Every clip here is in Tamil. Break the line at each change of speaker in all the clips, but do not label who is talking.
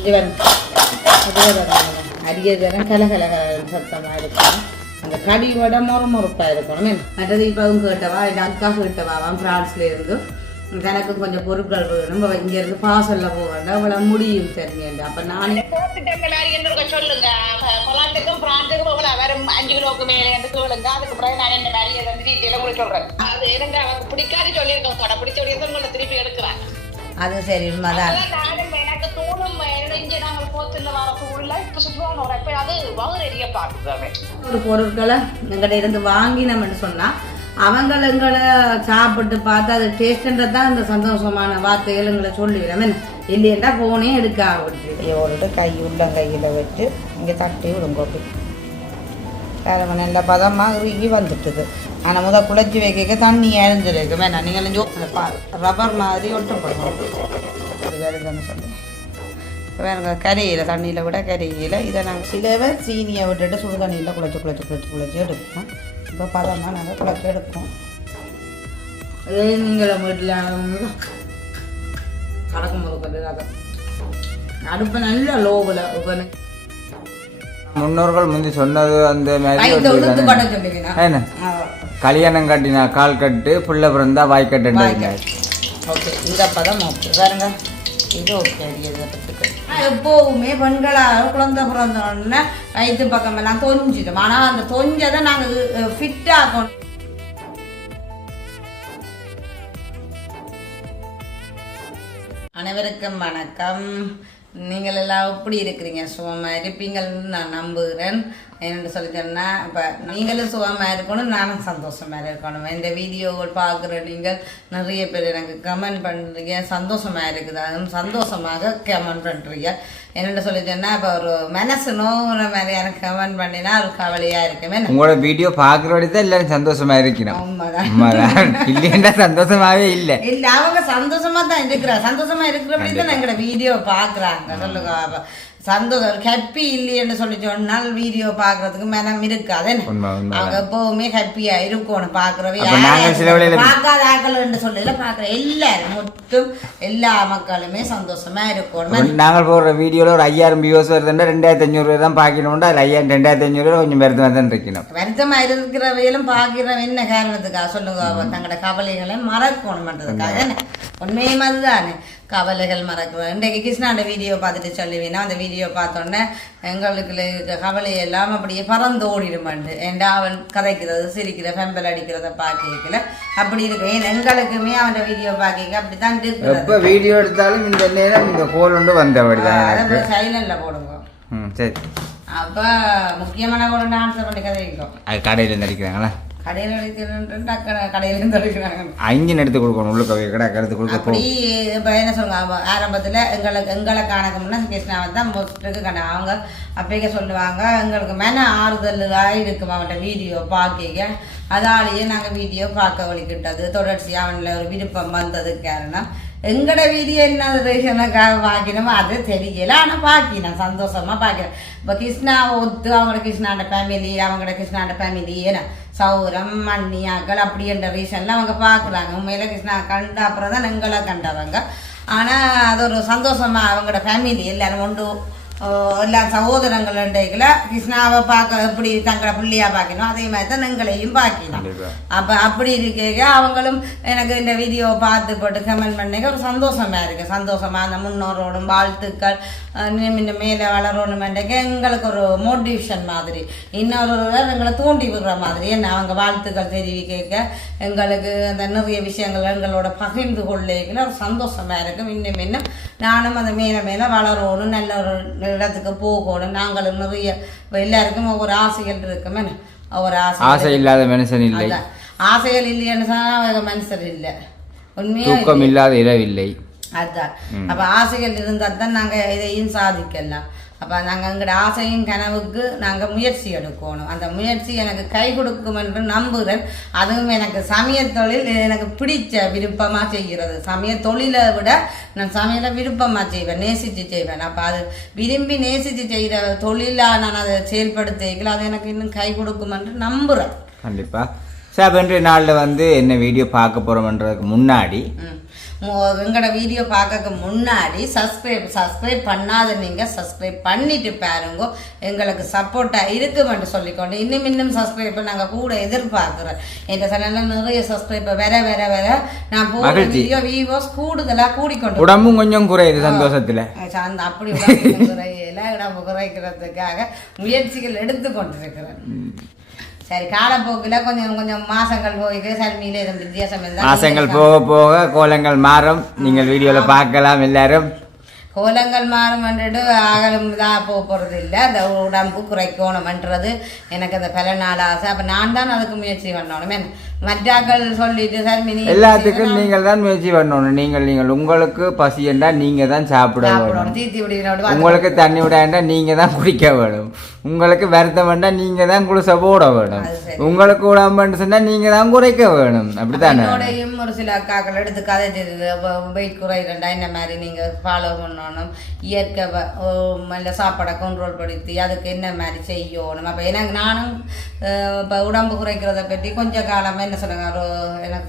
இது வரும். அதுவே வரும். அரியதரம் சத்தமாக இருக்கும். அந்த கடியோட மொறுமொறுப்பாக இருக்கணும். மற்றது இப்போ கேட்டவா? என் அக்கா கேட்டவா? அவன் பிரான்ஸ்ல இருந்து. எனக்கு கொஞ்சம் பொருட்கள் வேணும். அவ இங்க இருந்து பாசல்ல போக வேண்டாம் அவளை முடியும். தெரிஞ்சு அப்ப நானே
சொல்லுங்க. பொலாட்டுக்கும் பிராண்டுக்கும் எவ்வளவு வரும் அஞ்சு கிலோக்கு மேலே என்று சொல்லுங்க அதுக்கு பிறகு நான் என்ன வேலையை வந்து டீட்டெயில உங்களுக்கு சொல்றேன். அது எனக்கு அவருக்கு பிடிக்காது சொல்லியிருக்கோம். கடை பிடிச்ச சொல்லியிருக்கோம் உங்களை திருப்பி எடுக்கிறேன்.
அது சரி உண்மைதான்.
ஒரு
பொருட்களை எங்கிட்ட இருந்து வாங்கினோம்னு சொன்னா அவங்கள எங்களை சாப்பிட்டு பார்த்து அது டேஸ்ட்ன்றது தான் அந்த சந்தோஷமான வார்த்தைகள் எங்களை சொல்லிவிடும் இல்லையா போனே எடுக்க விட்டுட்டு கை உள்ள கையில் வச்சு இங்கே தட்டி விடுங்க வேற நல்ல பதமாக உருகி வந்துட்டுது. ஆனால் முதல் குழச்சி வைக்க தண்ணி இழந்துருக்கு வேணாம் நீங்கள் ரப்பர் மாதிரி ஒட்டப்படும் இது வேறுதான்னு சொல்லி வேறு கரையில் தண்ணியில் விட கரையில் இதை நாங்கள் சில சீனியை விட்டுட்டு சுடு தண்ணியில் குழச்சி குழச்சி குழச்சி குழச்சி எடுப்போம். இப்போ பதமாக நாங்கள் குழச்சி எடுப்போம். அதே நீங்களும் வீட்டில் கலக்கும் போது கொஞ்சம் அடுப்பை நல்ல லோவில் உட்காந்து
முன்னோர்கள் முந்தி சொன்னது அந்த மாதிரி என்ன? கல்யாணம் கட்டினா கால் கட்டு புள்ள பிறந்தா வாய்க்கட்டு
ஓகே இந்த பதம் ஓகே. பாருங்க. இது ஓகே எப்போவுமே பெண்களாக குழந்தை பிறந்த உடனே வயிற்று பக்கம் எல்லாம் தொஞ்சிடும் ஆனால் அந்த தொஞ்சதை நாங்கள் ஃபிட் ஆக்கணும் அனைவருக்கும் வணக்கம். நீங்கள் எல்லாம் எப்படி இருக்கிறீங்க? சுகமாக இருப்பீங்கள்னு நான் நம்புகிறேன். என்னென்னு சொல்லி சொன்னால் இப்போ நீங்களும் சுகமாக இருக்கணும் நானும் சந்தோஷமாக இருக்கணும். இந்த வீடியோவில் பார்க்குற நீங்கள் நிறைய பேர் எனக்கு கமெண்ட் பண்ணுறீங்க சந்தோஷமாக இருக்குது. அதுவும் சந்தோஷமாக கமெண்ட் பண்ணுறீங்க என்னென்னு சொல்லி சொன்னால் இப்போ ஒரு மனசு நோகிற மாதிரி எனக்கு கமெண்ட் பண்ணினா அது கவலையாக இருக்குமே.
உங்களோட வீடியோ பாக்குறபடி தான் எல்லாரும் சந்தோஷமா இருக்கணும்
உண்மைதான்.
இல்லைன்னா சந்தோஷமாவே இல்ல.
இல்ல அவங்க சந்தோஷமா தான் இருக்கிறா சந்தோஷமா இருக்கிறபடி தான் எங்களோட வீடியோ பாக்குறாங்க சொல்லுங்க சந்தோஷம் ஹாப்பி இல்லைன்னு சொல்லி சொன்னால் வீடியோ பாக்குறதுக்கு மனம் இருக்காது. அவங்க எப்பவுமே ஹாப்பியா இருக்கணும். பாக்குறவ பார்க்காத ஆக்கலன்னு சொல்லல பாக்குற எல்லாரும் மொத்தம் எல்லா மக்களுமே சந்தோஷமா இருக்கணும்.
நாங்கள் போடுற வீடியோல ஒரு ஐயாயிரம் வியூஸ் வருதுன்னா ரெண்டாயிரத்தி அஞ்சூறு தான் பாக்கணும்டா அது ஐயாயிரம் ரெண்டாயிரத்தி அஞ்சூறு ரூபாய் கொஞ்சம் பெருத்து தான் இருக்கணும்.
வருத்தமா இருக்கிறவையிலும் பாக்கிறவன் என்ன காரணத்துக்காக சொல்லுங்க? தங்களோட கவலைகளை மறக்கணும்ன்றதுக்காக? உண்மையும் அதுதானே. கவலைகள் மறக்கிறோம் இன்றைக்கு கிருஷ்ணாண்ட வீடியோ பார்த்துட்டு சொல்லுவீங்கன்னா அந்த வீடியோ பார்த்தோன்னே எங்களுக்கு கவலை எல்லாம் அப்படியே பறந்து ஓடிடுமாண்டு ஏண்டா அவன் கதைக்கிறது சிரிக்கிற ஃபெம்பல் அடிக்கிறத பார்க்கல. அப்படி இருக்கு. ஏன் எங்களுக்குமே அவன் வீடியோ பார்க்க அப்படித்தான் இருக்கிறது.
எப்ப வீடியோ எடுத்தாலும் இந்த நேரம் இந்த கோல் ஒன்று வந்தபடி தான்
அதை சைலண்ட்ல போடுங்க.
ம் சரி.
அப்ப முக்கியமான ஒரு ஆன்சர் பண்ணி கதைக்கும்
அது கடையில் நடிக்கிறாங்களா?
கடையில் கடையிலேருந்து
எடுத்து கொடுக்கணும். உள்ள கவி கடை எடுத்து கொடுக்க போ.
அப்படி இப்போ என்ன சொல்லுவாங்க ஆரம்பத்தில் எங்களுக்கு எங்களை காணக்கு முன்னே கிருஷ்ணாவை தான் மொத்தத்துக்கு கண்ட அவங்க அப்பயே சொல்லுவாங்க எங்களுக்கு மன ஆறுதலாக இருக்கும் அவன்கிட்ட? வீடியோ பார்க்க அதாலேயே நாங்கள் வீடியோ பார்க்க வலிக்கிட்டது தொடர்ச்சியாக அவனில் ஒரு விருப்பம் வந்தது காரணம் எங்களோட வீடியோ என்ன பார்க்கணுமோ அது தெரியல. ஆனால் பார்க்கினேன் சந்தோஷமா பார்க்கிறேன் இப்போ கிருஷ்ணா ஒத்து அவங்களோட கிருஷ்ணாண்ட ஃபேமிலி அவங்களோட கிருஷ்ணாண்ட ஃபேமிலி ஏன்னா சௌரம் மண்ணியாக்கள் அப்படின்ற ரீசன்ல அவங்க பார்க்குறாங்க. உண்மையில கிருஷ்ணா கண்ட அப்புறம் தான் எங்களை கண்டவங்க. ஆனால் அது ஒரு சந்தோஷமா அவங்களோட ஃபேமிலி எல்லாரும் ஒன்று எல்லா சகோதரங்கள் இன்றைக்குல கிருஷ்ணாவை பார்க்க எப்படி தங்களை பிள்ளையா பார்க்கணும்? அதே மாதிரி தான் எங்களையும் பார்க்கணும். அப்போ அப்படி இருக்க அவங்களும் எனக்கு இந்த வீடியோ பார்த்து போட்டு கமெண்ட் பண்ணிக்க ஒரு சந்தோஷமா இருக்கு. சந்தோஷமா அந்த முன்னோரோடும் வாழ்த்துக்கள். இன்னும் மேலே வளரணுமென்றக்கு எங்களுக்கு ஒரு மோட்டிவேஷன் மாதிரி. இன்னொருவர் எங்களை தூண்டி விடுற மாதிரி. என்ன அவங்க வாழ்த்துக்கள் தெரிவிக்க எங்களுக்கு அந்த நிறைய விஷயங்கள் எங்களோட பகிர்ந்து கொள்ளைகளை ஒரு சந்தோஷமா இருக்கும் இன்னும் இன்னும் நானும் அந்த மேலே மேலே வளரணும் நல்ல ஒரு இடத்துக்கு போகணும். நாங்களும் நிறைய எல்லாருக்கும் ஒவ்வொரு ஆசைகள் இருக்குமே. ஒவ்வொரு ஆசை.
ஆசை இல்லாத மனுஷன் இல்லை.
ஆசைகள் இல்லைன்னு சொன்னா அவங்க மனுஷர் இல்லை. உண்மையா
தூக்கம் இல்லாத இரவில்லை
அதுதான் அப்ப ஆசைகள் இருந்தால் தான் நாங்க இதையும் சாதிக்கலாம். அப்ப நாங்க எங்களோட ஆசையின் கனவுக்கு நாங்க முயற்சி எடுக்கணும். அந்த முயற்சி எனக்கு கை கொடுக்கும் என்று நம்புகிறேன் அதுவும் எனக்கு சமய தொழில் எனக்கு பிடிச்ச விருப்பமா செய்கிறது. சமய தொழிலை விட நான் சமையலை விருப்பமா செய்வேன் நேசிச்சு செய்வேன். அப்ப அது விரும்பி நேசிச்சு செய்கிற தொழிலா நான் அதை செயல்படுத்திக்கல அது எனக்கு இன்னும் கை கொடுக்கும் என்று நம்புறேன்.
கண்டிப்பா. சரி இன்றைய நாளில் வந்து என்ன வீடியோ பார்க்க போகிறோம்ன்றதுக்கு முன்னாடி
எங்களோட வீடியோ பார்க்க முன்னாடி சப்ஸ்கிரைப் சப்ஸ்கிரைப் பண்ணாத நீங்கள் சப்ஸ்கிரைப் பண்ணிட்டு பாருங்க. எங்களுக்கு சப்போர்ட்டாக இருக்குமென்று சொல்லிக்கொண்டு இன்னும் இன்னும் சப்ஸ்கிரைப்பை நாங்கள் கூட எதிர்பார்க்குறோம். இந்த சேனலில் நிறைய சப்ஸ்கிரைப்பை வர வர வர. நான் போகிற. வீடியோ வியூவர்ஸ் கூடுதலாக கூடிக்கொண்டு
உடம்பும் கொஞ்சம் குறையுது சந்தோஷத்துல.
அப்படி குறையில. உடம்பு குறைக்கிறதுக்காக முயற்சிகள் எடுத்து கொண்டிருக்கிறேன் சரி காலப்போக்கில் கொஞ்சம் கொஞ்சம் மாசங்கள் போயிட்டு சர்மியில எதுவும் வித்தியாசம் இருந்தா
மாசங்கள் போக போக கோலங்கள் மாறும். நீங்கள் வீடியோல பார்க்கலாம் எல்லாரும்.
கோலங்கள் மாறும் வந்துட்டு அகலும் இதாக போக போகிறது இல்லை. அந்த உடம்பு குறைக்கணுமன்றது எனக்கு அந்த பல நாள் ஆசை. அப்போ நான் தான் அதுக்கு முயற்சி பண்ணணும். என்ன, மற்றாக்கள் சொல்லிட்டு சர்மினி
எல்லாத்துக்கும் நீங்கள் தான் முயற்சி பண்ணணும். நீங்கள் நீங்கள் உங்களுக்கு பசி என்றால் நீங்க தான் சாப்பிட வேணும்.
தீத்தி விடுகிறோம்
உங்களுக்கு தண்ணி விடாண்டா நீங்க தான் குடிக்க வேணும். உங்களுக்கு வருத்தம் வேண்டாம் நீங்க தான் குளிச போட வேணும். உங்களுக்கு உடம்புன்னு சொன்னா நீங்க தான் குறைக்க வேணும். அப்படித்தானே?
ஒரு சில அக்காக்கள் எடுத்து கதை வெயிட் குறையிறண்டா இந்த மாதிரி நீங்கள் ஃபாலோ பண்ணணும்? இயற்கை நல்ல சாப்பாடை கண்ட்ரோல் படுத்தி அதுக்கு என்ன மாதிரி செய்யணும்? அப்போ எனக்கு நானும் இப்போ உடம்பு குறைக்கிறத பற்றி கொஞ்ச காலமாக என்ன சொல்லுங்க? ஒரு எனக்கு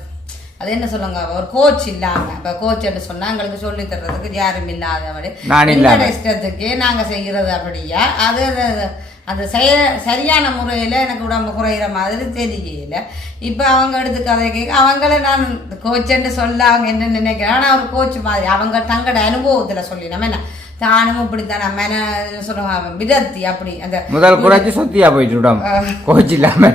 அது என்ன சொல்லுங்க ஒரு கோச் இல்லாம. இப்போ கோச் என்று சொன்னா எங்களுக்கு சொல்லி தர்றதுக்கு யாரும் இல்லாதபடி. எங்களோட இஷ்டத்துக்கு நாங்க செய்யறது அப்படியா? அது அந்த செய சரியான முறையில எனக்கு உடம்பு குறையிற மாதிரி தெரியல. இப்போ அவங்க எடுத்து கதை கேட்க அவங்கள நான் கோச்சுன்னு சொல்ல அவங்க என்ன நினைக்கிறேன் ஆனால் ஒரு கோச் மாதிரி அவங்க தங்களோட அனுபவத்துல சொல்லி நம்ம என்ன? தானும் இப்படித்தான் நம்ம என்ன சொல்லுவாங்க? விதத்தி அப்படி அந்த
முதல் குறைச்சி சொத்தியா போயிட்டு உடம்பு. கோச்சு இல்லாம.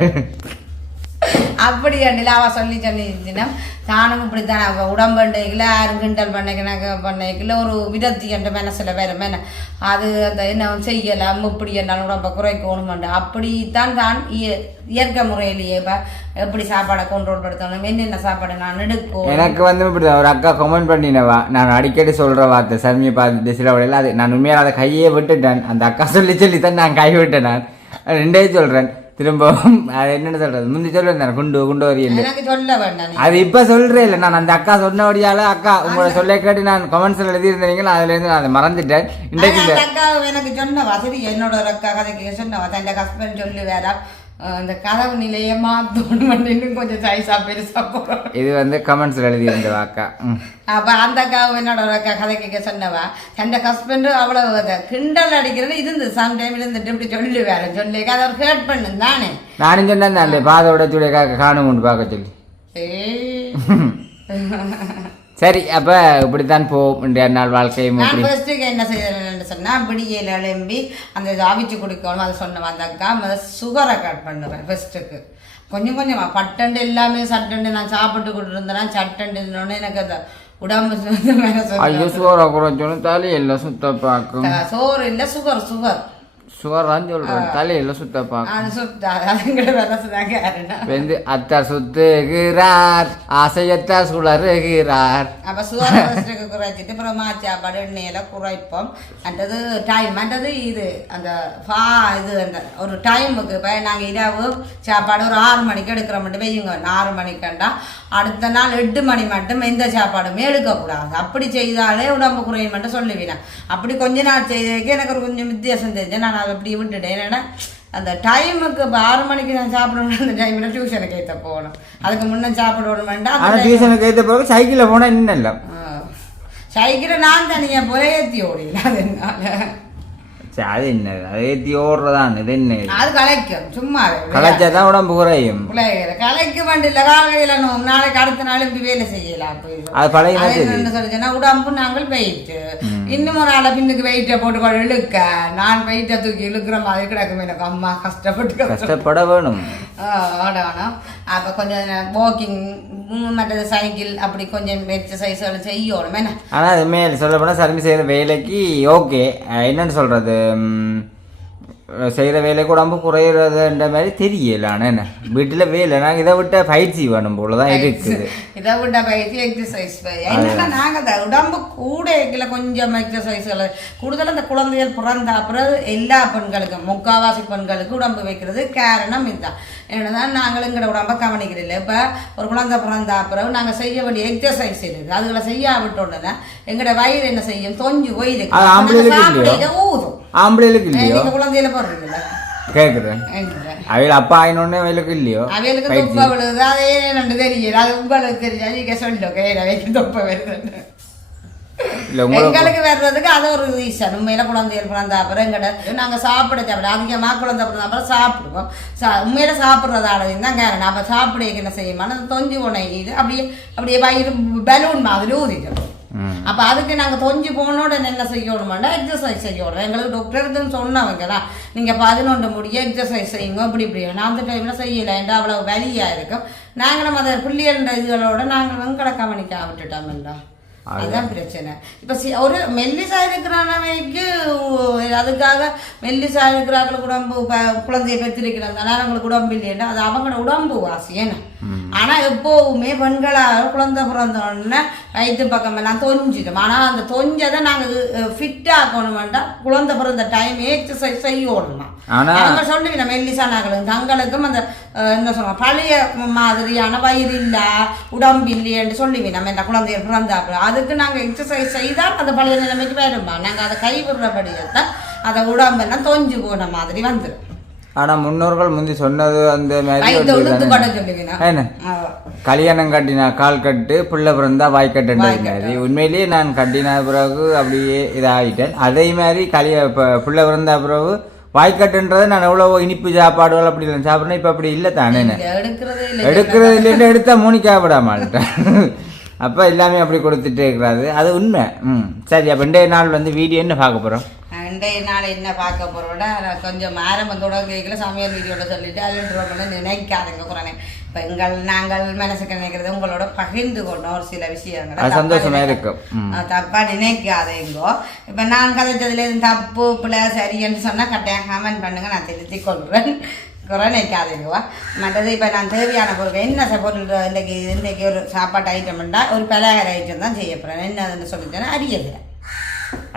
அப்படி நிலாவா சொல்லி சொல்லிச்சுன்னா தானும் இப்படித்தான். அவள் உடம்பண்டைக்குள்ள யாரும் கிண்டல் பண்ணிக்கினாக்க பண்ணைக்குள்ள ஒரு விரக்தி என்ற மனசில் வேறு மேன அது அந்த என்ன செய்யலாம் இப்படி என்னாலும் உடம்ப குறைக்கணுமெண்டு அப்படித்தான் தான் இய- இயற்கை முறையிலேயே இப்போ எப்படி சாப்பாடை கண்ட்ரோல் படுத்தணும் என்னென்ன சாப்பாடு நான் எடுக்கும்
எனக்கு வந்து இப்படி ஒரு அக்கா கமெண்ட் பண்ணினவா நான் அடிக்கடி சொல்கிற வார்த்தை சர்மியை பார்த்து சில வழியில் அது நான் உண்மையாக அதை கையே விட்டுட்டேன். அந்த அக்கா சொல்லி சொல்லி தான் நான் கை விட்டேன் நான் ரெண்டே சொல்கிறேன் திரும்பவும் அது என்னன்னு சொல்றது? முந்தி சொல்லுவேன் குண்டு குண்டு வரியல். அது இப்ப சொல்றேன் இல்லை. நான் அந்த அக்கா சொன்னபடியால அக்கா உங்களை சொல்ல கேட்டு நான் கமெண்ட்ஸ்ல எழுதியிருந்தீங்களா அதுல இருந்து நான் அதை மறந்துட்டேன். இன்றைக்கு
அந்த அக்கா எனக்கு சொன்னவா? சரி என்னோட அக்கா கதைக்கு சொன்னவா? தன் ஹஸ்பண்ட் சொல்லி வேற இந்த கதவு நிலையை மாத்தணும் இன்னும் கொஞ்சம் சைஸா பெருசா போறோம்.
இது வந்து கமெண்ட்ஸ்ல எழுதியிருந்தவா அக்கா ம்.
அப்ப அந்த அக்கா என்னோட ஒரு அக்கா கதை கேட்க சொன்னவா தன் ஹஸ்பண்ட் அவ்வளவு அதை கிண்டல் அடிக்கிறது இருந்து சம்டைம் இருந்துட்டு இப்படி சொல்லி வேற சொல்லி அதை அவர் ஹேர்ட் பண்ணு தானே?
நானும் சொன்னேன் அந்த பாதோட காக்க காணும் பார்க்க சொல்லி.
ஏய்.
சரி அப்ப இப்படித்தான் போகும் இன்றைய நாள் வாழ்க்கையும்
நான் ஃபர்ஸ்ட்டுக்கு என்ன செய்யறேன்னு சொன்னா விடியல் எழும்பி அந்த இது அவிச்சு குடிக்கணும். அதை சொன்ன முதல்ல சுகரை கட் பண்ணுவேன் ஃபர்ஸ்ட்டுக்கு கொஞ்சம் கொஞ்சமா பட்டண்டு எல்லாமே சட்டண்டு நான் சாப்பிட்டு கொண்டு இருந்தேன்னா சட்டண்டு இருந்தோடனே எனக்கு அந்த உடம்பு
சுகரை குறைச்சோன்னு தலையெல்லாம் சுத்த பார்க்கும்.
சோறு இல்ல சுகர் சுகர்
சுகரான்னு சொல்றேன் தலையெல்லாம் சுத்த
காரணம்.
வந்து அத்தார் சுத்துகிறார். ஆசையத்தார் சுழறுகிறார்.
அப்ப ஃபர்ஸ்ட்டுக்கு குறைச்சிட்டு அப்புறம் சாப்பாடு எண்ணெயெல்லாம் குறைப்போம். அண்டது டைம் அண்டது இது அந்த ஃபா இது அந்த ஒரு டைமுக்கு இப்போ நாங்கள் இரவு சாப்பாடு ஒரு ஆறு மணிக்கு எடுக்கிற மட்டும் வையுங்க ஆறு மணிக்கண்டா அடுத்த நாள் எட்டு மணி மட்டும் எந்த சாப்பாடுமே எடுக்கக்கூடாது. அப்படி செய்தாலே உடம்பு குறையும் மட்டும் சொல்லுவேன். அப்படி கொஞ்ச நாள் செய்ததுக்கு எனக்கு ஒரு கொஞ்சம் வித்தியாசம் தெரிஞ்சு நான் அதை அப்படி விட்டுட்டேன். என்னன்னா அந்த டைமுக்கு இப்போ ஆறு மணிக்கு நான் சாப்பிடணும் அந்த டைமில் டியூஷனுக்கு ஏற்ற போகணும். அதுக்கு முன்னே சாப்பிடணும் வேண்டாம்
ஆனா டியூஷனுக்கு ஏற்ற பிறகு சைக்கிளில் போனா இன்னும் இல்லை
சைக்கிளை நான் தனியா போல ஏத்தி ஓடில அதனால
சரி அது என்ன? அது ஏற்றி ஓடுறதான் இது என்ன?
அது கலைக்கும் சும்மா
கலைச்சாதான் உடம்பு குறையும்.
கலைக்க வேண்டிய காலையில நோ- நாளைக்கு அடுத்த நாள் இப்படி வேலை செய்யலாம்
அது பழைய
சொல்லுச்சுன்னா உடம்பு நாங்கள் வெயிட் இன்னும் ஒரு ஆளை பின்னுக்கு வெயிட்டை போட்டு இழுக்க. நான் வெயிட்டை தூக்கி இழுக்கிற மாதிரி கிடக்கும் எனக்கு அம்மா கஷ்டப்பட்டு
கஷ்டப்பட வேணும்.
ஓடணும் அப்போ கொஞ்சம் வாக்கிங் மற்றது சைக்கிள் அப்படி கொஞ்சம் எக்ஸசைஸ்கள் செய்யணும் என்ன?
ஆனா அது மேல் சொல்ல போனால் சர்வீஸ் செய்கிற வேலைக்கு ஓகே என்னன்னு சொல்கிறது செய்கிற வேலைக்கு உடம்பு குறையிறதுன்ற மாதிரி தெரியல ஆனால் என்ன வீட்டில் வேலை நாங்கள் இதை விட்ட பயிற்சி வேணும் போல தான் இருக்குது.
இதை விட பயிற்சி எக்ஸசைஸ் என்னன்னா நாங்கள் அந்த உடம்பு கூட இருக்கல கொஞ்சம் எக்ஸசைஸ்கள் கூடுதல் அந்த குழந்தைகள் பிறந்த அப்புறம் எல்லா பெண்களுக்கும் முக்காவாசி பெண்களுக்கு உடம்பு வைக்கிறது காரணம் இதுதான். என்னதான் நாங்கள் எங்களோட உடம்ப கவனிக்கிறதில்ல இப்போ ஒரு குழந்தை பிறந்த அப்புறம் நாங்கள் செய்ய வேண்டிய எக்ஸசைஸ் இருக்குது. அதுகளை செய்யாவிட்ட உடனே எங்களோட வயிறு என்ன செய்யும்? தொஞ்சு? சாப்பிட ஊதும்.
ஆம்பளைகளுக்கு இல்லையோ?
குழந்தையில போடுறீங்களா
கேட்குறேன் அவையில் அப்பா ஆயினோடனே அவைகளுக்கு இல்லையோ?
அவைகளுக்கு. தொப்பை விழுது அதே நண்டு தெரியல அது உங்களுக்கு தெரிஞ்சா நீங்க சொல்லுங்க கையில் அவைக்கு தொப்பை வருதுன்னு எங்களுக்கு வர்றதுக்கு அது ஒரு ரீசன் உண்மையில குழந்தைகள் பிறந்த அப்புறம் எங்கட? நாங்க சாப்பிட சாப்பிட அதிகமாக குழந்தை பிறந்த அப்புறம் சாப்பிடுவோம். சா உண்மையில சாப்பிட்றதால தான் காரணம் அப்போ சாப்பிட என்ன செய்யுமான்னு அந்த தொஞ்சு உணவு அப்படியே அப்படியே வயிறு பலூன் மாதிரி ஊதிட்டோம்
ம்
அப்போ அதுக்கு நாங்கள் தொஞ்சு போனோட என்ன செய்யணுமாண்டா? எக்ஸசைஸ் செய்யணும் எங்களுக்கு டாக்டர் சொன்னவங்களா நீங்கள் பதினொன்று முடிய எக்ஸசைஸ் செய்யுங்க. இப்படி இப்படி. நான் அந்த டைமில் செய்யலைண்டா அவ்வளோ வலியாக இருக்கும். நாங்களும் அதை பிள்ளைகள் இதுகளோட நாங்களும் கடை கவனிக்க விட்டுட்டோம்ல அதுதான் பிரச்சனை. இப்போ ஒரு மெல்லிசா இருக்கிறானவைக்கு அதுக்காக மெல்லிசா இருக்கிறாங்களுக்கு உடம்பு குழந்தையை பெற்றிருக்கிறாங்க அதனால அவங்களுக்கு உடம்பு இல்லைன்னா அது அவங்களோட உடம்பு வாசி. என்ன ஆனா எப்போவுமே பெண்களாக குழந்தை பிறந்த உடனே வயிற்று பக்கம் எல்லாம் தொஞ்சிடும். ஆனா அந்த தொஞ்சதை நாங்க ஃபிட் ஆக்கணுமெண்டா குழந்தை பிறந்த டைம் எக்ஸசைஸ் செய்யணுமா? அவங்க சொல்லுவீங்க மெல்லிசானாக்களும் தங்களுக்கும் அந்த என்ன சொல்லுவாங்க பழைய மாதிரியான வயிறு இல்ல உடம்பு இல்லையேன்னு சொல்லுவீங்க நம்ம இந்த குழந்தைய பிறந்தாப்புல. அதுக்கு நாங்க எக்ஸசைஸ் செய்தால் அந்த பழைய நிலைமைக்கு வருமா? நாங்க அதை கைவிடுறபடியே தான் அதை உடம்பெல்லாம் தொஞ்சு போன மாதிரி வந்துடும்
ஆனா முன்னோர்கள் முந்தி சொன்னது அந்த என்ன? கல்யாணம் கட்டினா கால் கட்டு பிள்ளை பிறந்தா வாய்க்கட்டுன்றது மாதிரி உண்மையிலேயே நான் கட்டின பிறகு அப்படியே இதாகிட்டேன் அதே மாதிரி கல்ய பிள்ளை பிறந்த பிறகு வாய்க்கட்டுன்றதை நான் எவ்வளோ இனிப்பு சாப்பாடுகள் அப்படி இல்லை சாப்பிட்றேன். இப்போ அப்படி இல்லை தானே
எடுக்கிறதே இல்லை
எடுக்கிறது இல்லைன்னு எடுத்தா மூணிக்கா விட மாட்டேன் அப்போ எல்லாமே அப்படி கொடுத்துட்டே இருக்கிறாரு. அது உண்மை. ம். சரி அப்போ இன்றைய நாள் வந்து வீடியோ என்ன பார்க்க போகிறோம்
இன்றைய நாள் என்ன பார்க்க போறோம்னா நான் கொஞ்சம் ஆரம்பம் தொடங்கிக்கல சமையல் வீடியோட சொல்லிட்டு அழுன்றோம்னு நினைக்காதுங்க குறைனே இப்போ எங்கள் நாங்கள் மனசுக்கு நினைக்கிறது உங்களோட பகிர்ந்து கொண்டோம் ஒரு சில விஷயங்களை
அது
தப்பா
சந்தோஷமா
நினைக்க-
இருக்கும். ம்.
ஆ, தப்பா நினைக்காதேங்கோ. இப்போ நான் கதைச்சதுல எதுவும் தப்பு பிள்ளை சரின்னு சொன்னா கட்டாயம் கமெண்ட் பண்ணுங்க நான் திருத்திக் கொள்கிறேன் குறை நினைக்காதீங்கவா மற்றது இப்போ நான் தேவையான பொருள் என்ன பொருள் இன்றைக்கி இன்றைக்கி ஒரு சாப்பாட்டு ஐட்டம்ண்டா ஒரு பலகார ஐட்டம் தான் செய்ய போகிறேன் என்னதுன்னு சொல்லிட்டேன்னா அரியது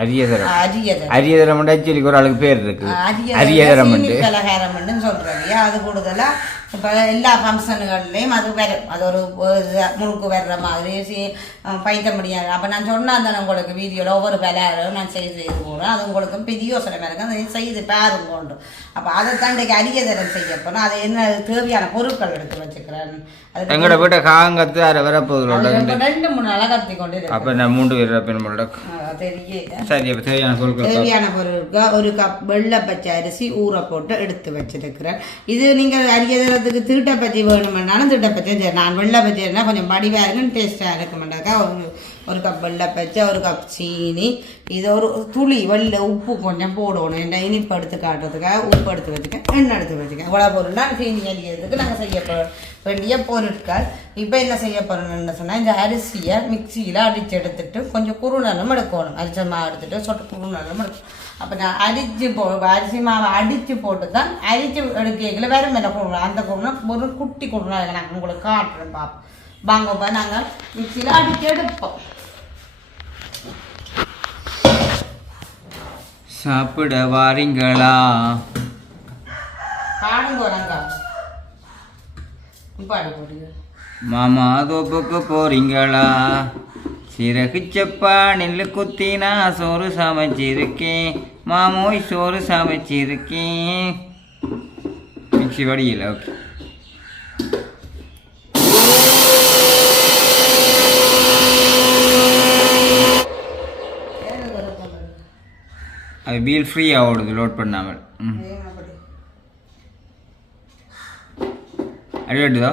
அரியதரம்.
அரியது
அரியதரம். ஆக்சுவலி ஒரு ஆளுக்கு பேர் இருக்கு. அரியதரம்
அரியதரம் பலகாரம்னு சொல்றாங்க அது கூடுதலா இப்போ எல்லா ஃபங்க்ஷனுகள்லையும் அது வரும். அது ஒரு ஒரு முறுக்கு வர்ற மாதிரி பைத்த முடியாது. அப்போ நான் சொன்னேன் தானே உங்களுக்கு வீடியோவில் ஒவ்வொரு பலகாரம் நான் செய்து செய்து போடுறேன் அது உங்களுக்கு பெரிய யோசனை இருக்கு. அதை செய்து பாருங்க கொண்டு அப்போ அதை தாண்டிக்கு அரியதரம் செய்ய போனால் அது என்ன தேவையான பொருட்கள் எடுத்து வச்சுக்கிறேன். அதுக்கு
எங்களோட வீட்டை காங்கத்து அரை
அது ரொம்ப ரெண்டு. மூணு நாளாக கத்தி கொண்டு
அப்போ நான் மூன்று பேர் பெண்களோட
தெரியல.
சரி அப்போ தேவையான பொருட்கள்
தேவையான பொருட்கள் ஒரு கப் வெள்ளை பச்சை அரிசி ஊற போட்டு எடுத்து வச்சிருக்கிறேன். இது நீங்கள் அரியதரத்துக்கு தீட்டப்பச்சி வேணுமென்னாலும் தீட்டப்பச்சை சரி நான் வெள்ளை பச்சைனா கொஞ்சம் வடிவாக இருக்கும் டேஸ்ட்டாக இருக்குமெண்டாக்கா ஒரு ஒரு கப் வெள்ளப்பச்சை ஒரு கப் சீனி இது ஒரு துளி வெள்ளை உப்பு கொஞ்சம் போடணும் என்ன இனிப்பு எடுத்து காட்டுறதுக்காக உப்பு எடுத்து வச்சுக்க எண்ணெய் எடுத்து வச்சுக்க இவ்வளோ பொருள்னா சீனி அடிக்கிறதுக்கு நாங்கள் செய்ய வேண்டிய பொருட்கள் இப்போ என்ன செய்ய போகிறோம்னு சொன்னால் இந்த அரிசியை மிக்சியில் அடித்து எடுத்துட்டு கொஞ்சம் குறுநலம் எடுக்கணும் அரிசி மாவு எடுத்துட்டு சொட்டு குறுநலம் எடுக்கணும் அப்போ நான் அடித்து போ அரிசி மாவை அடித்து போட்டு தான் அரிச்சு எடுக்கல வேறு மேலே கொடுக்கணும் அந்த குருணம் ஒரு குட்டி குருணம் நான் உங்களுக்கு காட்டுறேன் பார்ப்போம் வாங்கப்பா நாங்கள் மிக்சியில் அடித்து எடுப்போம்.
சாப்பிட வாரீங்களா?
பாடுங்க நாங்க பாடு போடுங்க.
மாமா தோப்புக்கு போறீங்களா? சிறகு செப்பா நெல்லு குத்தினா சோறு சமைச்சிருக்கேன். மாமோய் சோறு சமைச்சிருக்கேன். மிக்சி வடியில் ஓகே. அது வீல் ஃப்ரீயாக ஓடுது லோட் பண்ணாமல். அடிவட்டுதோ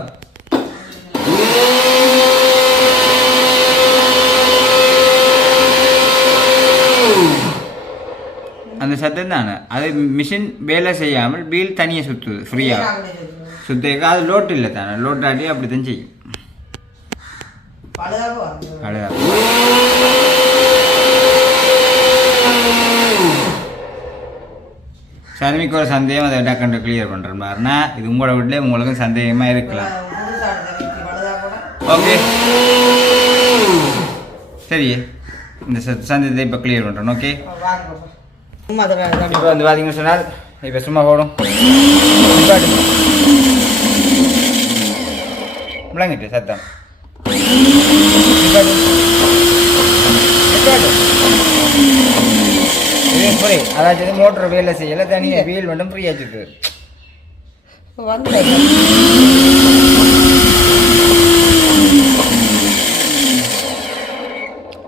அந்த சத்தம் தானே? அது மிஷின் வேலை செய்யாமல் வீல் தனியாக சுற்றுது ஃப்ரீயாக சுத்தேக்க அது லோட் இல்லை தானே. லோட் ஆட்டி அப்படி தான் செய்யும் அவ்வளோதான் சர்மிக்கு ஒரு சந்தேகம் அதை டக்குன்னு கிளியர் பண்ணுற பாருன்னா இது உங்களோட வீட்டிலே உங்களுக்கும் சந்தேகமாக இருக்கலாம். ஓகே. சரி. இந்த சந்தேகத்தை இப்போ கிளியர் பண்ணுறேன் ஓகே? இப்போ வந்து பார்த்தீங்கன்னு சொன்னால் இப்போ சும்மா போடும் முழங்கிட்டு சத்தம். நிப்பாட்டு. நிப்பாட்டு. இது ஃப்ரீ அதாச்சும் மோட்டர் வேலை செய்யலை தனியாக வீல் மட்டும் ஃப்ரீ ஆச்சுட்டு
வந்து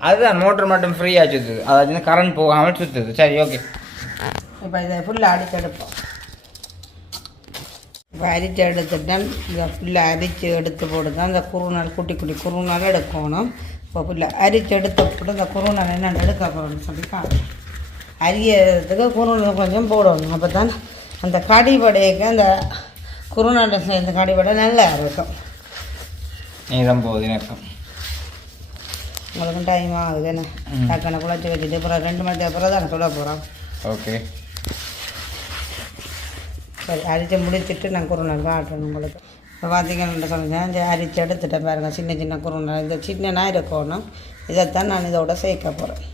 அதுதான் மோட்டர் மட்டும் ஃப்ரீயாக சுற்றுது அதாவது கரண்ட் போகாமல் சுற்றுது சரி ஓகே
இப்போ இதை ஃபுல்லாக அடிச்சு எடுப்போம். இப்போ அரிச்சு எடுத்துட்டேன். இதை ஃபுல்லாக அரிச்சு எடுத்து போட்டு தான் இந்த குறுநாள் குட்டி குட்டி குறுநாள் எடுக்கணும். இப்போ ஃபுல்லாக அரிச்சு எடுத்து போட்டு இந்த குறுநாள் என்னென்ன எடுக்க போகிறோம்னு சொல்லி பார்க்கலாம் அரியறதுக்கு குறுநாள் கொஞ்சம் போடணும். அப்போ தான் அந்த கடிவடைக்கு அந்த குறுநாட்டை சேர்ந்த கடிவடை நல்லா இருக்கும்.
நீதான் போகுது எனக்கும்.
உங்களுக்கு டைம் ஆகுது என்ன. டக்குன்னு குழச்சி வச்சுட்டு அப்புறம் ரெண்டு மணி அப்புறம் தானே சொல்ல போகிறோம்
ஓகே.
சரி அரிச்சு முடிச்சுட்டு நான் குருணல் காட்டுறேன் உங்களுக்கு. இப்போ பார்த்தீங்கன்னு சொன்னேன் இந்த அரிச்சு எடுத்துட்டேன் பாருங்கள் சின்ன சின்ன குருணல் இந்த சின்னனா இருக்கணும். இதைத்தான் நான் இதோட சேர்க்க போகிறேன்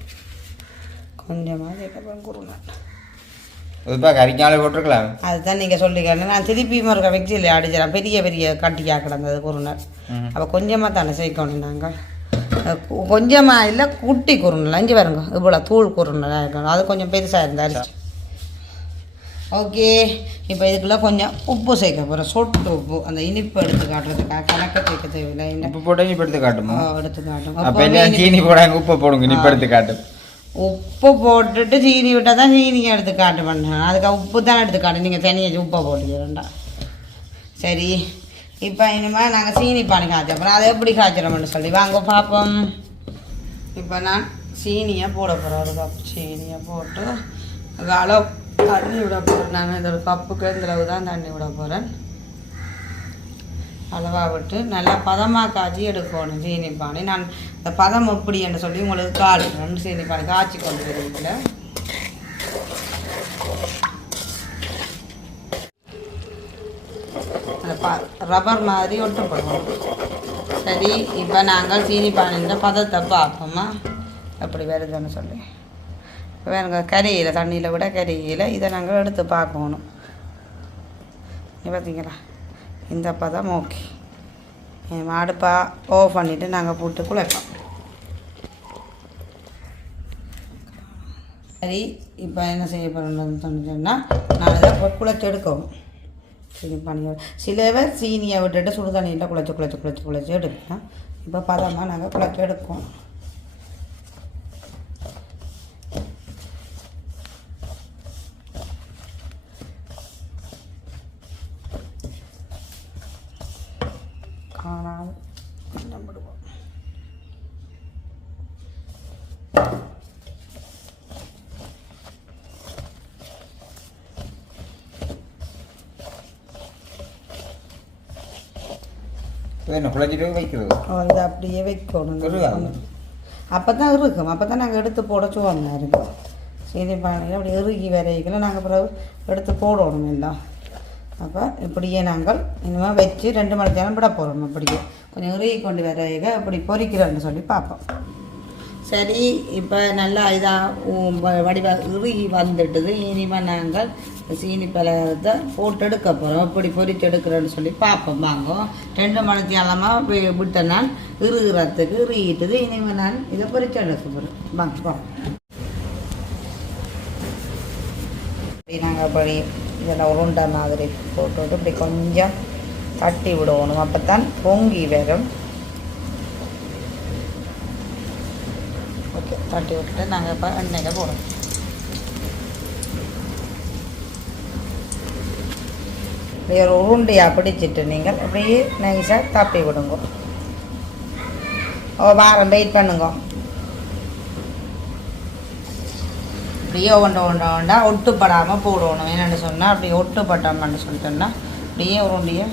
கொஞ்சமாக போகிறேன் குருணல்
இதுப்பா கறிக்காலே போட்டிருக்கலாம்
அதுதான் நீங்கள் சொல்லிக்கணும் நான் திருப்பி ஒரு வெக்சியில் அடிச்சிடறேன் பெரிய பெரிய கட்டியாக கிடந்தது
ம்.
அப்போ கொஞ்சமாக தானே சேர்க்கணும் நாங்கள் கொஞ்சமாக இல்லை குட்டி குருணல் அஞ்சு பாருங்க இவ்வளோ தூள் குருணலாக இருக்கணும் அது கொஞ்சம் பெருசாக இருந்தா அரிசி ஓகே இப்போ இதுக்குள்ள கொஞ்சம் உப்பு சேர்க்க போகிறேன் சொட்டு உப்பு. அந்த இனிப்பு எடுத்து காட்டுறதுக்காக கணக்கு சேர்க்க தேவையில்லை.
உப்பு போட்டு நீ எடுத்து காட்டுமா?
எடுத்து காட்டும்.
அப்போ சீனி போடாங்க உப்பு போடுங்க. நீ எடுத்து காட்டு.
உப்பு போட்டுட்டு சீனி விட்டால் தான் சீனியை எடுத்து காட்டு பண்ணேன் அதுக்கு உப்பு தான் எடுத்து காட்டு. நீங்கள் தனியாக உப்பை போட்டுக்கிறேன்டா சரி. இப்போ இனிமேல் நாங்கள் சீனி பானி காய்ச்ச அப்புறம் அதை எப்படி காய்ச்சிறோம்னு சொல்லி. வாங்க பார்ப்போம். இப்போ நான் சீனியை போட போகிறேன் ஒரு கப் சீனியை போட்டு அது அளவு தண்ணி விட போகிறேன் நான் இந்த ஒரு கப்புக்கு இந்த அளவு தான் தண்ணி விட போகிறேன் அளவாக விட்டு நல்லா பதமாக காய்ச்சி எடுக்கணும் சீனி பானி. நான் இந்த பதம் எப்படி என்று சொல்லி உங்களுக்கு காட்டுறேன் சீனி பானி காய்ச்சி கொண்டு வருவீங்கள ப ரப்பர் மாதிரி ஒட்டப்படுவோம் சரி இப்போ நாங்கள் சீனி பானின்ற பதத்தை பார்ப்போமா? அப்படி வருதுன்னு சொல்லி. வேறுங்க கரையில் தண்ணியில் விட கரையில் இதை நாங்கள் எடுத்து பார்க்கணும். இங்க பார்த்தீங்களா இந்த பதம் ஓகே அடுப்பா ஆஃப் பண்ணிவிட்டு நாங்கள் போட்டு குழைப்போம். சரி இப்போ என்ன செய்ய போகிறோம்னு சொன்னால் நான் இதை இப்போ குழைச்சி எடுக்கணும் சீனி பானியோட சில சீனியை விட்டுட்டு சுடு தண்ணியில் குழைச்சி குழைச்சி குழைச்சி குழைச்சி எடுப்பேன் இப்போ பதமாக நாங்கள் குழைச்சி எடுப்போம்.
என்ன குழச்சிட்டு வைக்கிறது
இது அப்படியே வைக்கணும். அப்போ தான் இருக்கும். அப்போ தான் நாங்கள் எடுத்து போட சுவந்தா இருக்கும் சீனி பானையில் அப்படி இறுகி வரைக்கல நாங்கள் பிறகு எடுத்து போடணும் எல்லாம் அப்போ இப்படியே நாங்கள் இனிமேல் வச்சு ரெண்டு மணி நேரம் விட போகிறோம் அப்படியே கொஞ்சம் இறுகி கொண்டு வரைக இப்படி பொரிக்கிறோன்னு சொல்லி பார்ப்போம். சரி இப்போ நல்லா இதாக வடிவ இறுகி வந்துட்டுது. இனிமேல் நாங்கள் சீனி பலகாரத்தை போட்டு எடுக்க போகிறோம் இப்படி பொரிச்சு எடுக்கிறோன்னு சொல்லி பார்ப்போம். வாங்க. ரெண்டு மணிக்கு அளமாக விட்ட நான் இறுகிறதுக்கு இறுகிட்டுது. இனிமேல் நான் இதை பொரிச்சு எடுக்க போகிறேன் வாங்க போகிறோம் நாங்கள் இப்படி இதில் உருண்டை மாதிரி போட்டு இப்படி கொஞ்சம் தட்டி விடணும். அப்போ தான் பொங்கி வரும். ஓகே தட்டி விட்டுட்டு நாங்கள் இப்போ எண்ணெயில் போடுவோம் இப்படி ஒரு உருண்டையாக பிடிச்சிட்டு நீங்கள் அப்படியே நைஸாக தப்பி விடுங்க ஓ வாரம் வெயிட் பண்ணுங்க அப்படியே ஒண்ட ஒண்ட ஒண்டா ஒட்டுப்படாமல் போடணும் என்னென்னு சொன்னால் அப்படியே ஒட்டுப்பட்டோம்னு சொல்லிட்டோன்னா அப்படியே உருண்டையை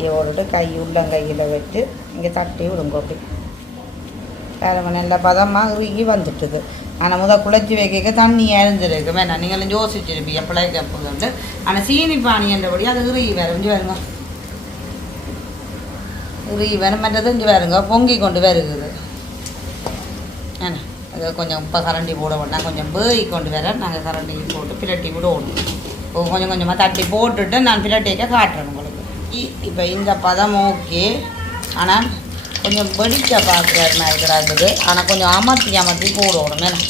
அப்படியே போட்டுட்டு கை உள்ளங்கையில் வச்சு இங்கே தட்டி விடுங்க அப்படி. வேறு நல்ல பதமாக உருகி வந்துட்டுது. ஆனால் முதல் குழச்சி வைக்க தண்ணி இழந்துருக்கு வேணாம் நீங்களும் யோசிச்சிருப்பீங்க. பிள்ளைக்க போதுண்டு ஆனால் சீனி பானின்றபடி அது உருகி வேறு இஞ்சி வருங்க உருகி வரும். மற்றது இஞ்சி வருங்க பொங்கி கொண்டு வருகுது என்ன அது கொஞ்சம் இப்போ கரண்டி போட வேண்டாம் கொஞ்சம் பேய் கொண்டு வர. நாங்கள் கரண்டி போட்டு பிரட்டி விடணும் இப்போ கொஞ்சம் கொஞ்சமாக தட்டி போட்டுட்டு நான் பிரட்டிக்க காட்டுறேன். இப்போ இந்த பதம் ஓகே. ஆனால் கொஞ்சம் வெடிக்க பார்க்குற மாதிரி கிடக்குது ஆனால் கொஞ்சம் அமர்த்தி அமர்த்தி போடணும்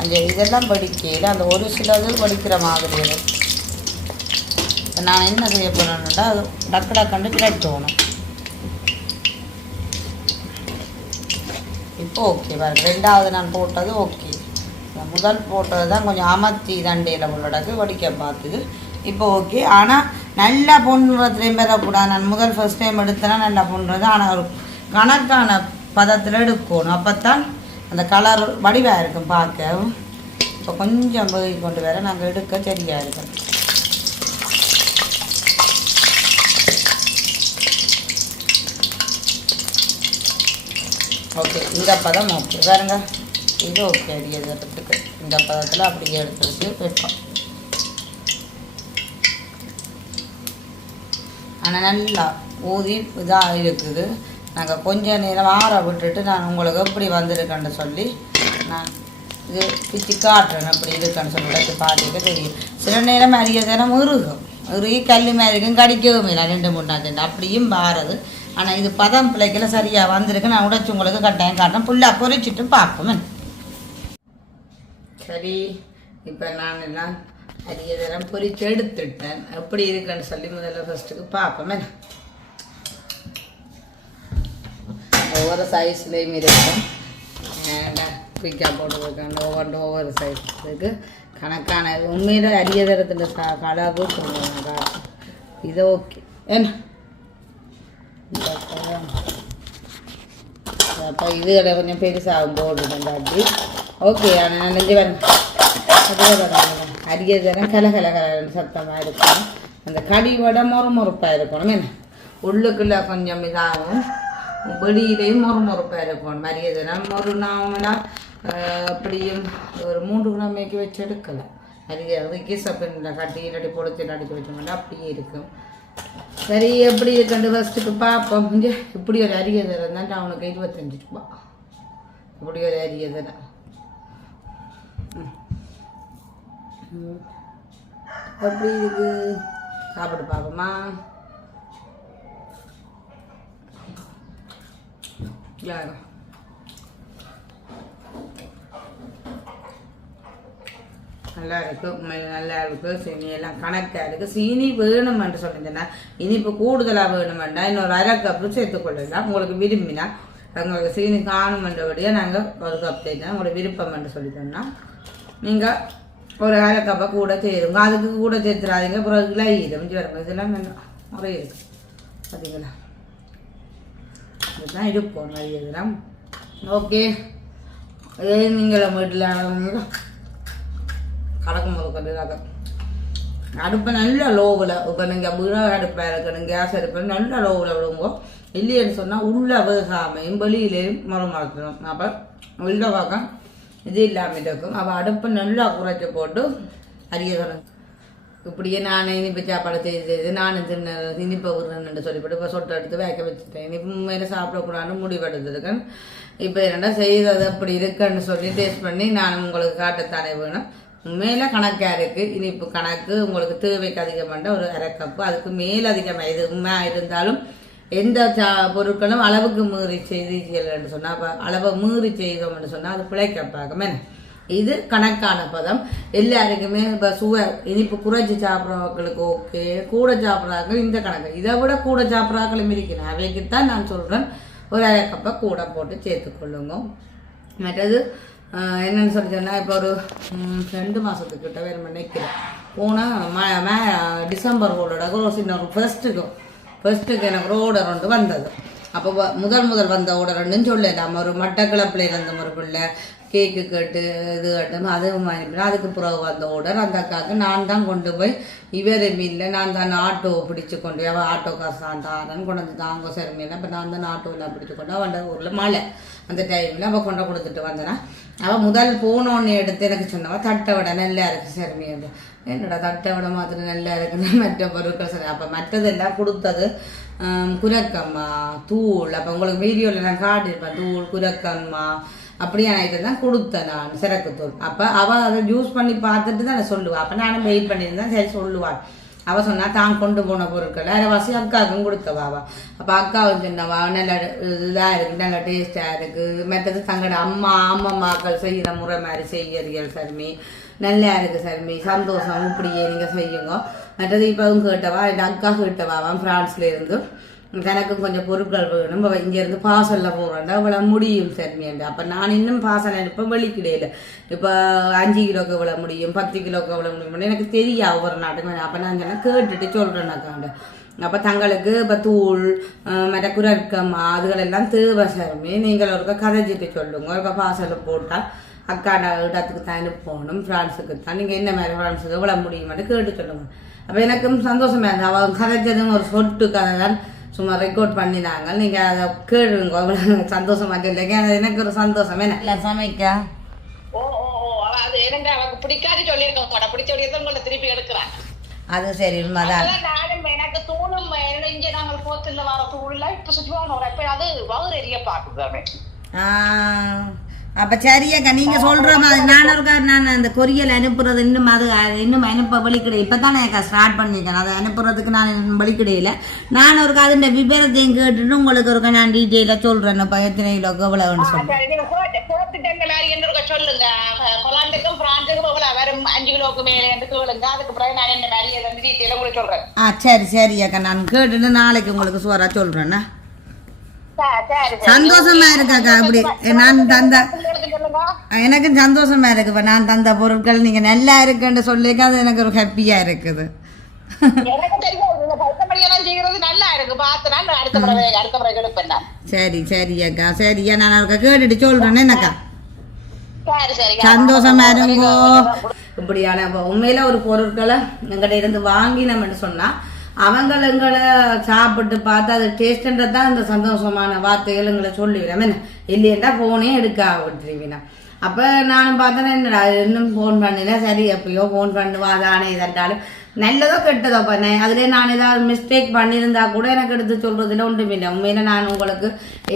அந்த இதெல்லாம் படிக்கையில் அந்த ஒரு சிலது படிக்கிற மாதிரி இருக்கு. நான் என்ன செய்ய போகிறேன்னுட்டா அது டக்கு டக்குன்னு கிளட்டணும் இப்போ ஓகே பாருங்க. ரெண்டாவது நான் போட்டது ஓகே. முதல் போட்டது தான் கொஞ்சம் அமர்த்தி தண்டையில் உள்ளடக்கு வடிக்க பார்த்துது. இப்போ ஓகே. ஆனால் நல்லா பொண்ணுறதுலேயும் கூடாது. நான் முதல் ஃபர்ஸ்ட் டைம் எடுத்தேன்னா நல்லா பொண்ணுறது. ஆனால் ஒரு கணக்கான பதத்தில் எடுக்கணும். அப்போ தான் அந்த கலர் வடிவாக இருக்கும் பார்க்க. இப்போ கொஞ்சம் போய் கொண்டு வர. நாங்கள் எடுக்க சரியாக இருக்கும். ஓகே இந்த பதம் ஓகே பாருங்க. இது ஓகே அடிக்கிறதுக்கு இந்த பதத்தில் அப்படியே எடுத்துட்டு வைப்போம் ஆனால் நல்லா ஊதி இதாக இருக்குது. நாங்கள் கொஞ்ச நேரம் ஆற விட்டுட்டு நான் உங்களுக்கு எப்படி வந்திருக்கேன்னு சொல்லி நான் இது பிச்சு காட்டுறேன் அப்படி இருக்குன்னு சொல்லி வச்சு பார்த்துக்க தெரியும் சில நேரம் அரிய நேரம் இறுகும் இறுகி கல் மாதிரி இருக்கும் கடிக்கவும் இல்லை. ரெண்டு மூணு நாள் அப்படியும் பாருது. ஆனால் இது பதம் பிள்ளைக்கில் சரியாக வந்திருக்கு. நான் உடைச்சு உங்களுக்கு கட்டாயம் காட்டுறேன். புல்லாக பொறிச்சிட்டு பார்ப்போம். சரி இப்போ நான் எல்லாம் அரிய தரம் பொறிச்சு எடுத்துட்டேன். எப்படி இருக்குன்னு சொல்லி முதல்ல ஃபர்ஸ்ட்டுக்கு பார்ப்போமே. ஒவ்வொரு சைஸ்லேயும் இருக்கும். குயிக்காக போட்டு ஒவ்வொன்று ஒவ்வொரு சைஸ் இருக்கு. கணக்கான உண்மையில் அரிய தரத்தில் கலவு சொல்லுவாங்க இது ஓகே என்ன? அப்போ இது கொஞ்சம் பெருசாகும் போடுறேன் தாட்டி ஓகே ஆனால் நினைஞ்சு வரேன் அதுவே வரேன் அரிய தரம் கல சத்தமாக இருக்கும் அந்த கடி மொறு மொறுப்பாக இருக்கணும். என்ன? உள்ளுக்குள்ளே கொஞ்சம் இதாகும் வெளியிலேயும் மொறு மொறுப்பாக இருக்கணும். மரிய தரம் ஒரு நாமனா அப்படியும் ஒரு மூன்று கிழமைக்கு வச்சு எடுக்கலை அரிய அதுக்கு கட்டி இல்லாட்டி பொடுத்து அடிச்சு வச்சோம்னா அப்படியே இருக்கும். சரி எப்படி இருக்குன்னு ஃபஸ்ட்டுக்கு பார்ப்போம் இங்கே இப்படி ஒரு அரிய தரம் தான் அவனுக்கு இருபத்தஞ்சு ரூபா. இப்படி ஒரு அரிய தரம் ம். எப்படி இருக்கு? சாப்பிட்டு பார்ப்போமா. யாரும் நல்லா இருக்குது உண்மையில் நல்லா இருக்குது சீனி எல்லாம் கணக்காக இருக்குது சீனி வேணுமென்று சொல்லியிருந்தேன்னா இனிப்பு கூடுதலாக வேணுமெண்டா இன்னொரு அரை கப்பு சேர்த்துக்கொள்ளலாம் உங்களுக்கு விரும்பினா உங்களுக்கு சீனி காணுமென்றபடியாக நாங்கள் ஒரு கப் தான் உங்களுக்கு விருப்பம் என்று சொல்லிட்டோம்னா நீங்கள் ஒரு அரை கப்பை கூட சேருங்க அதுக்கு கூட சேர்த்துறாதீங்க அப்புறம் இலையிடும் இஞ்சி வரங்க இதெல்லாம் வேணும் முறை இருக்கு பார்த்தீங்களா இதுதான் இருப்போம் நிறைய இதெல்லாம் ஓகே இதே நீங்களும் வீட்டில் கலக்கும் போது கொஞ்சம் அடுப்பை நல்ல லோவில் இப்போ நீங்கள் விறகு அடுப்பாக இருக்கணும் கேஸ் அடுப்பு நல்ல லோவில் விடுங்கோ இல்லைன்னு சொன்னால் உள்ளே வேகாமையும் வெளியிலேயும் மரம் மறக்கணும் அப்போ உள்ள பார்க்க இது இல்லாமல் இருக்கும் அப்போ அடுப்பை நல்லா குறைச்சி போட்டு அரிய தரம் இப்படியே நானே இனிப்பு சாப்பாடு செய்து செய்து நானும் தின்ன இனிப்பை விடுறேன்னு சொல்லிவிட்டு இப்போ சொட்டை எடுத்து வைக்க வச்சுட்டேன் இனிப்பு மேலே சாப்பிடக்கூடாதுன்னு முடிவெடுத்துருக்கேன் இப்போ என்னடா செய்தது அப்படி இருக்குன்னு சொல்லி டேஸ்ட் பண்ணி நான் உங்களுக்கு காட்டத்தானே வேணும் மேலே கணக்காக இருக்குது இனிப்பு கணக்கு உங்களுக்கு தேவைக்கு அதிகமான ஒரு அரை கப்பு அதுக்கு மேல் அதிகமாக இது இருந்தாலும் எந்த சா பொருட்களும் அளவுக்கு மீறி செய்தீங்கள்னு சொன்னால் அப்போ அளவை மீறி செய்தோம்னு சொன்னால் அது பிழைக்க இது கணக்கான பதம். எல்லாருக்குமே இப்போ சுவை இனிப்பு குறைச்சி சாப்பிட்றவங்களுக்கு ஓகே கூட சாப்பிட்றாங்க இந்த கணக்கு. இதை விட கூட சாப்பிட்றாங்களும் இருக்கிறேன் அவைக்கு தான் நான் சொல்கிறேன் ஒரு அரை கப்பை கூட போட்டு சேர்த்துக்கொள்ளுங்க மற்றது என்னன்னு சொல்லி சொன்னால் இப்போ ஒரு ரெண்டு மாதத்துக்கிட்ட வேறு நினைக்கிறேன். போனால் ம மே டிசம்பர் ஓடோட ஒரு சின்ன ஒரு ஃபர்ஸ்ட்டுக்கும் ஃபஸ்ட்டுக்கு எனக்கு ஒரு ஆர்டர் ஒன்று வந்தது. அப்போ முதல் முதல் வந்த ஆர்டர்ன்னு சொல்லலாம் ஒரு மட்டக்கிழப்பில் இருந்த ஒரு பிள்ளை கேக்கு கேட்டு இது கேட்டு அதுவும் மாதிரி அதுக்கு பிறகு வந்த ஓடர் அந்த அக்காவுக்கு நான் தான் கொண்டு போய் இவரும் மீனில் நான் தான் ஆட்டோ பிடிச்சு கொண்டு போய் அவள் ஆட்டோ காசு தான் தாரன்னு கொண்டு வந்து தாங்க சரிமையில இப்போ நான் தான் ஆட்டோவில் பிடிச்சு கொண்டு அவன் ஊரில் மழை. அந்த டைமில் அவள் கொண்டு கொடுத்துட்டு வந்தேன்னா அவள் முதல் போனோன்னு எடுத்து எனக்கு சொன்னவன் தட்டை விட நல்லா இருக்கு சரிமையாக என்னடா தட்டை விட மாத்திரம் நல்லா இருக்குன்னு மற்ற பொருட்கள் சரி அப்போ மற்றதெல்லாம் கொடுத்தது குரக்கம்மா தூள். அப்போ உங்களுக்கு வீடியோவில் நான் காட்டியிருப்பேன் தூள் குரக்கம்மா. அப்படியான ஐட்டம் தான் கொடுத்தேன் நான் சிறக்கு தூள். அப்போ அவள் அதை யூஸ் பண்ணி பார்த்துட்டு தான் நான் சொல்லுவாள் அப்போ நானும் வெயிட் பண்ணியிருந்தேன் சரி சொல்லுவாள். அவள் சொன்னா தான் கொண்டு போன பொருட்கள். அரைவாசி அக்காவுக்கும் கொடுத்தவாவா அப்போ அக்காவும் சொன்னவா நல்ல இதாக இருக்குது நல்லா டேஸ்ட்டாக இருக்குது மற்றது தங்களோட அம்மா அம்மம்மாக்கள் செய்கிற முறை மாதிரி செய்யறீர்கள் சர்மி. நல்லா இருக்குது சர்மி சந்தோஷம். இப்படியே நீங்கள் செய்யுங்க. மற்றது இப்போவும் கேட்டவா? என் அக்கா கேட்டவாவான் பிரான்ஸ்ல இருந்து. எனக்கும் கொஞ்சம் பொருட்கள் வேணும். இப்போ இங்கேருந்து பார்சலில் போகிறோம்டா இவ்வளோ முடியும் சர்மியண்டா அப்போ நான் இன்னும் பார்சல் இப்போ வெளிக்கிடையில. இப்போ அஞ்சு கிலோக்கு இவ்வளோ முடியும்? பத்து கிலோக்கு இவ்வளோ முடியும்? எனக்கு தெரியா ஒவ்வொரு நாட்டுக்கு அப்போ நான் சொன்னேன் கேட்டுட்டு சொல்கிறேன்னாக்காண்ட அப்போ தங்களுக்கு இப்போ தூள் மற்ற குரற்கம்மா அதுகளெல்லாம் தேவை சர்மி நீங்கள் ஒருக்க கதைச்சிட்டு சொல்லுங்க. இப்போ பார்சலில் போட்டால் அக்காட இடத்துக்கு தான் அனுப்பணும் ஃப்ரான்ஸுக்கு தான். நீங்கள் என்ன மாதிரி ஃப்ரான்ஸுக்கு எவ்வளோ முடியுமான்னு கேட்டு சொல்லுங்க. அப்போ எனக்கும் சந்தோஷமா இருந்தது. அவன் கதைச்சதும் ஒரு சொட்டு கதை தான் சும்மா ரெக்கார்ட் பண்ணினாங்க. நீங்க அதை கேளுங்க. அவ்வளவு சந்தோஷமா சொல்லுங்க அது எனக்கு ஒரு சந்தோஷம். என்ன? சமைக்க.
ஓ ஓ ஓ அவ அது எனக்கு பிடிக்காது சொல்லியிருக்கோம். கொடை பிடிச்ச உங்களை திருப்பி எடுக்கிறான்.
அது சரி உண்மைதான்
நானும் எனக்கு தூணும். இங்க நாங்கள் போத்துல வர தூள்ல இப்ப சுற்றுவாங்க ஒரு எப்ப அது வகுறு எரிய பாக்குது
அப்ப சரியக்கா நீங்க சொல்ற மாதிரி நான் இருக்கா நான் அந்த கொரியல் அனுப்புறது இன்னும் அது இன்னும் அனுப்ப வழிக்கிடையே. இப்போ தானே அக்கா ஸ்டார்ட் பண்ணியிருக்கேன் அதை அனுப்புறதுக்கு நான் வழிக்கிடையில. நான் ஒரு அதில் விவரத்தையும் கேட்டுட்டு உங்களுக்கு ஒருக்கா நான் டீட்டெயிலாக சொல்கிறேன் இப்போ எத்தனை கிலோ எவ்வளோன்னு
சரி, இருக்கா சொல்லுங்க. கொலாண்டுக்கும் பிரான்ஸுக்கும் எவ்வளவு? வரும் அஞ்சு கிலோக்கு மேலே என்று கேளுங்க அதுக்கு பிறகு நான் என்ன மாதிரி வந்து டீட்டெயில உங்களுக்கு சொல்றேன்.
ஆ சரி சரி அக்கா. நான் கேட்டுட்டு நாளைக்கு உங்களுக்கு சுவரா சொல்கிறேண்ணா
சரி, சரி, சரி.
சந்தோஷமா இருக்காக்கா அப்படி. நான் தந்த எனக்கு சந்தோஷமா இருக்கு இப்ப நான் தந்த பொருட்கள் நீங்க நல்லா இருக்குன்னு சொல்லிக்க அது எனக்கு ஒரு ஹாப்பியா இருக்குது. சரி சரி அக்கா. சரி நான் அவருக்கு கேட்டுட்டு சொல்றேன் என்னக்கா?
சரி சரி
சந்தோஷமா இருங்கோ. இப்படியான இப்ப உண்மையில ஒரு பொருட்களை எங்கிட்ட இருந்து வாங்கினோம்னு சொன்னா அவங்கள எங்களை சாப்பிட்டு பார்த்து அது டேஸ்ட்ன்றது தான் இந்த சந்தோஷமான வார்த்தைகள் எங்களை சொல்லிவிடும் என்ன இல்லையண்டா ஃபோனே எடுக்க விட்டுருவீனா அப்போ நானும் பார்த்தேன் என்னடா இன்னும் ஃபோன் பண்ணினா சரி எப்பயோ ஃபோன் பண்ணுவா தானே இதண்டாலும் நல்லதோ கெட்டதோ பண்ணேன் அதுலேயே நான் ஏதாவது மிஸ்டேக் பண்ணியிருந்தா கூட எனக்கு எடுத்து சொல்கிறதுல ஒன்றும் இல்லை. உண்மையில நான் உங்களுக்கு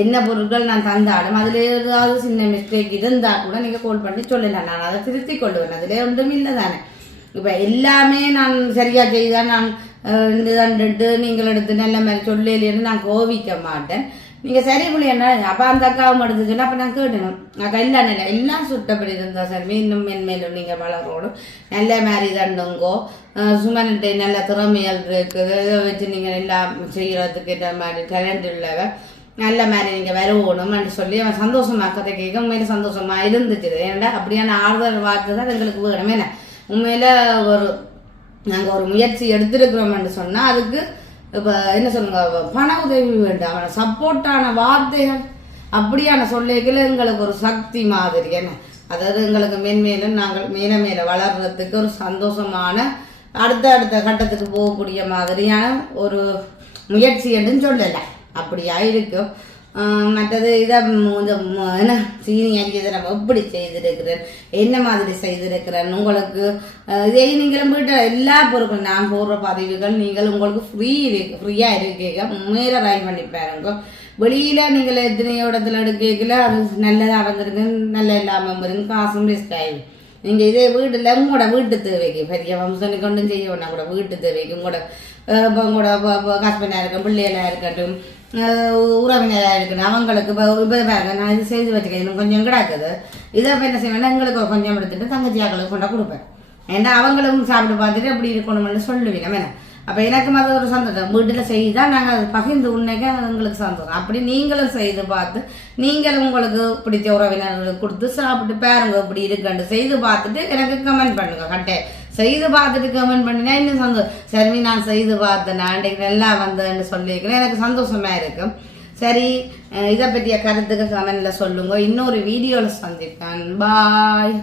என்ன பொருட்கள் நான் தந்தாலும் அதில் ஏதாவது சின்ன மிஸ்டேக் இருந்தால் கூட நீங்கள் கால் பண்ணி சொல்லலாம். நான் அதை திருத்தி கொள்ளுவேன். அதுல ஒன்றும் இல்லை தானே. இப்போ எல்லாமே நான் சரியாக செய்தால் நான் அஹ், இந்த தண்டுட்டு நீங்கள் எடுத்து நல்ல மாதிரி சொல்லலேன்னு நான் கோவிக்க மாட்டேன். நீங்கள் சரி புள்ளியண்ணா அப்போ அந்த அக்காவும் எடுத்து அப்போ நான் கேட்டணும். அக்கா இல்ல இல்லை எல்லாம் சுட்டப்படி இருந்தா சார் மீண்டும் மென்மேலும் நீங்கள் வளரணும். நல்ல மாதிரி தண்டுங்கோ சுமன்கிட்ட நல்ல திறமையல் இருக்குது. இதை வச்சு நீங்கள் எல்லாம் செய்யறதுக்கு இந்த மாதிரி டேலண்ட் உள்ளவ நல்ல மாதிரி நீங்கள் வருவோணும்னு சொல்லி அவன் சந்தோஷமா கதை கேட்க உண்மையில சந்தோஷமாக இருந்துச்சு. ஏன்னா அப்படியான ஆறுதல் வார்த்தை தான் எங்களுக்கு வேணும் என்ன? உண்மையில் ஒரு நாங்கள் ஒரு முயற்சி எடுத்திருக்கிறோம்னு சொன்னால் அதுக்கு இப்போ என்ன சொல்லுங்க பண உதவி வேண்டாம். அவனை சப்போர்ட்டான வார்த்தைகள் அப்படியான சொல்லிகள் எங்களுக்கு ஒரு சக்தி மாதிரி என்ன? அதாவது எங்களுக்கு மென்மேலும் நாங்கள் மேல மேல வளர்றதுக்கு ஒரு சந்தோஷமான அடுத்த அடுத்த கட்டத்துக்கு போகக்கூடிய மாதிரியான ஒரு முயற்சி என்று சொல்லலை. அப்படியா இருக்கும். மற்றது இதை கொஞ்சம் என்ன சீனி அரிக்கிறதை நம்ம எப்படி செய்திருக்கிறேன்? என்ன மாதிரி செய்திருக்கிறேன்? உங்களுக்கு இதே நீங்களும் வீட்டு எல்லா பொருட்களும் நான் போடுற பதிவுகள் நீங்கள் உங்களுக்கு ஃப்ரீ ஃப்ரீயாக இருக்கீங்க. மேலே ரைட் பண்ணி பாருங்க. வெளியில் நீங்கள் எத்தனையோ இடத்துல எடுக்கல அது நல்லதாக வந்திருக்கு நல்ல இல்லாமல் வரும் காசும் வேஸ்ட் ஆகிடும் நீங்கள் இதே வீட்டில் உங்களோட வீட்டு தேவைக்கு பெரிய ஃபங்க்ஷனுக்கு ஒன்றும் செய்ய வேணா கூட வீட்டு தேவைக்கு உங்களோட அஹ், உங்களோட ஹஸ்பண்டாக இருக்கட்டும் பிள்ளைகளாக இருக்கட்டும் உறவினராக இருக்கணும். அவங்களுக்கு இப்போ உபயோக நான் இது செய்து வச்சுக்கணும் இன்னும் கொஞ்சம் கிடக்குது இதை இப்போ என்ன செய்வேன்னா எங்களுக்கு கொஞ்சம் எடுத்துட்டு தங்கச்சியாக்களுக்கு கொண்டா கொடுப்பேன். ஏன்னா அவங்களும் சாப்பிட்டு பார்த்துட்டு அப்படி இருக்கணும்னு சொல்லுவீங்க. என்ன? அப்போ எனக்கும் அது ஒரு சந்தோஷம். வீட்டில் செய்தால் நாங்கள் அது பகிர்ந்து உண்மைக்கு எங்களுக்கு சந்தோஷம். அப்படி நீங்களும் செய்து பார்த்து நீங்களும் உங்களுக்கு பிடிச்ச உறவினர்களுக்கு கொடுத்து சாப்பிட்டு பாருங்க. இப்படி இருக்குன்னு செய்து பார்த்துட்டு எனக்கு கமெண்ட் பண்ணுங்க. கட்டே செய்து பார்த்துட்டு கமெண்ட் பண்ணினா இன்னும் சந்தோஷம். சரி நான் செய்து பார்த்தேன் நான் அன்றைக்கு நல்லா வந்தேன்னு சொல்லியிருக்கிறேன் எனக்கு சந்தோஷமா இருக்கும் சரி இதை பற்றிய கருத்துக்கு கமெண்டில் சொல்லுங்க. இன்னொரு வீடியோவில் சந்திப்பேன். பாய்